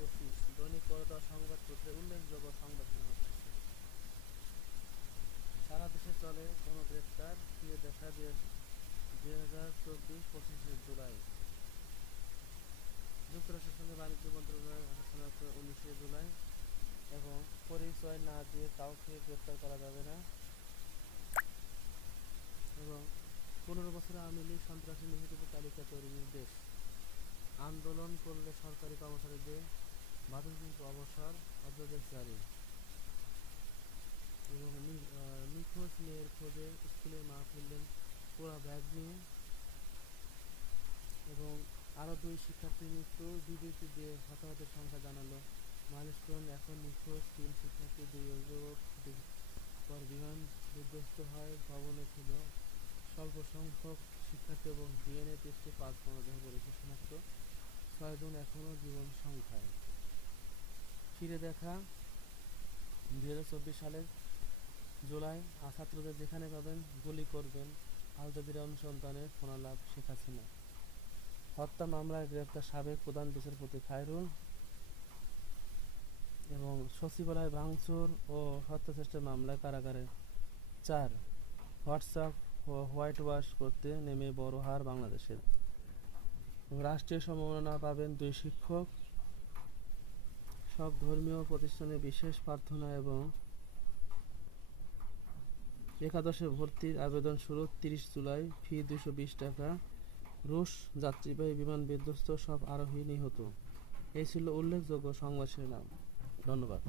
2025 দৈনিক করতোয়া সংবাদপত্রে উল্লেখযোগ্য সংবাদ প্রকাশ পাচ্ছে। সারা দেশে চলে গণগ্রেফতার, ফিরে দেখা 2024-25 জুলাই। যুক্তরাষ্ট্রের সঙ্গে বাণিজ্য মন্ত্রণালয়ের আলোচনা 19 জুলাই এবং পরিচয় না দিয়ে কাউকে গ্রেফতার করা যাবে না এবং 15 বছরে আওয়ামী লীগ সন্ত্রাসী নিষিদ্ধ তালিকা তৈরির নির্দেশ। আন্দোলন করলে সরকারি কর্মচারীদের বাধ্যতামূলক অবসর, অধ্যাদেশ জারি। এবং নিখোঁজ মেয়ের খোঁজে স্কুলের মা ফিরলেন পোড়া ব্যাগ নিয়ে। এবং আরও 2 শিক্ষার্থীর মৃত্যু, বিবৃতি দিয়ে হতাহতের সংখ্যা জানালো মাইলস্টোন। এখন নিখোঁজ 3 শিক্ষার্থী, 2 অভিভাবক। পর বিমান বিধ্বস্ত হয়, ভবনে ছিল স্বল্প সংখ্যক শিক্ষার্থী এবং ডিএনএ টেস্টে 5 মরদেহ পরীক্ষা শনাক্ত, 6 জন এখনও জীবন সংখ্যায়। ফিরে দেখা 2024 সালের জুলাই। ছাত্রদের যেখানে পাবেন গুলি করবেন, আল জাজিরা অনুসন্ধানে ফোনালাপ শেখ হাসিনা। হত্যা মামলায় গ্রেফতার সাবেক প্রধান বিচারপতি খায়রুল। এবং সচিবালয় ভাঙচুর ও হত্যাচেষ্টার মামলায় কারাগারে 4। হোয়াটসঅ্যাপ হোয়াইট ওয়াশ করতে নেমে বড় হার বাংলাদেশের। রাষ্ট্রীয় সম্মাননা পাবেন 2 শিক্ষক। সব ধর্মীয় প্রতিষ্ঠানে বিশেষ প্রার্থনা এবং একাদশে ভর্তির আবেদন শুরু 30 জুলাই। ফি 220 টাকা। রুশ যাত্রীবাহী বিমান বিধ্বস্ত, সব আরোহী নিহত। এই ছিল উল্লেখযোগ্য সংবাদ শিরোনাম। ধন্যবাদ।